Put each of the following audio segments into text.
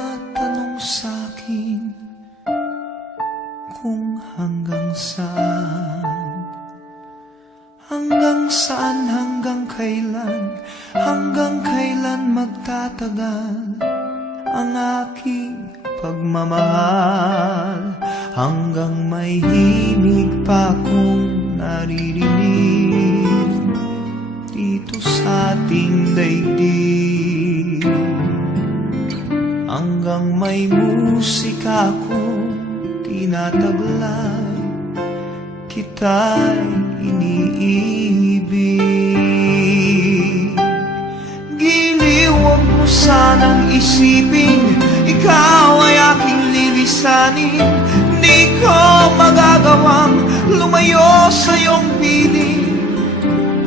nagtatanong sa'kin kung hanggang saan, hanggang kailan magtatagal ang aking pagmamahal, hanggang may himig pa akong naririnig dito sa ating daigdig, hanggang may musika akong tinataglay, kita'y iniibig. Giliw, huwag mo sanang isipin ikaw ay aking lilisanin. Di ko magagawang lumayo sa iyong piling,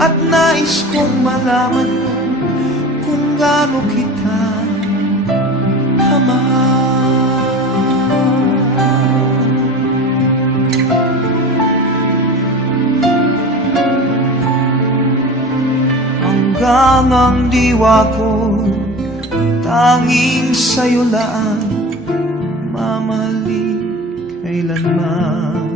at nais kong malaman mo kung gaano kita kamahal. Hanggang ang diwa ko tanging sa'yo lang mamahalin kailanman,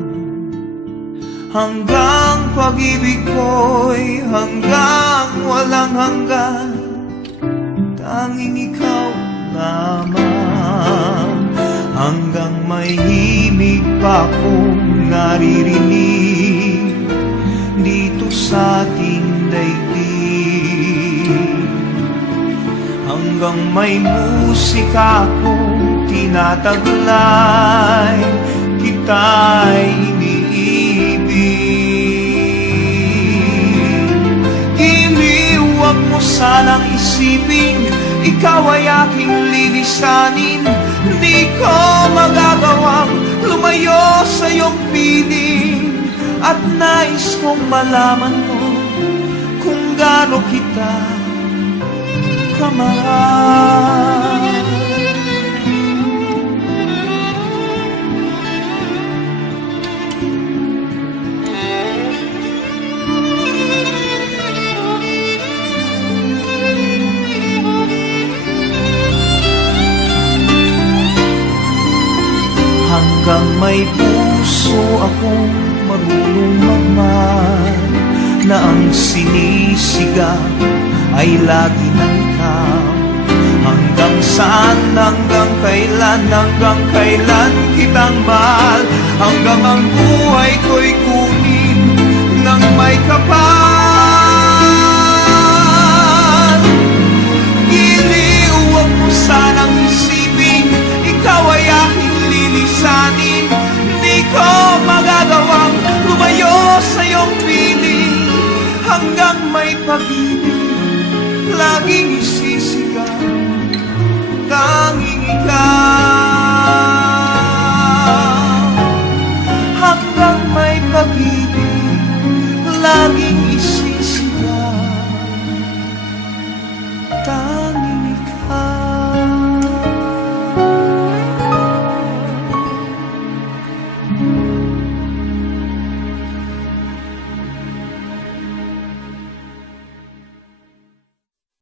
hanggang pag-ibig ko'y hanggang walang hanggan, tanging ikaw lamang, hanggang may himig pa akong naririnig dito sa ating daigdig, hanggang may musika akong tinataglay, kita'y iniibig. Giliw, huwag mo sanang isipin ikaw ay aking lilisanin. Di ko magagawang lumayo sa iyong piling, at nais kong malaman mo kung gaano kita kamahal. Hanggang may puso akong marunong magmahal, na ang sinisigaw ay lagi ng ikaw. Hanggang saan, hanggang kailan kitang mahal, hanggang ang buhay ko'y kunin ng may kapal. Giliw, huwag mo sanang isipin ikaw ay aking lilisanin. Di ko magagawang lumayo sa iyong piling, hanggang may pag-ibig laging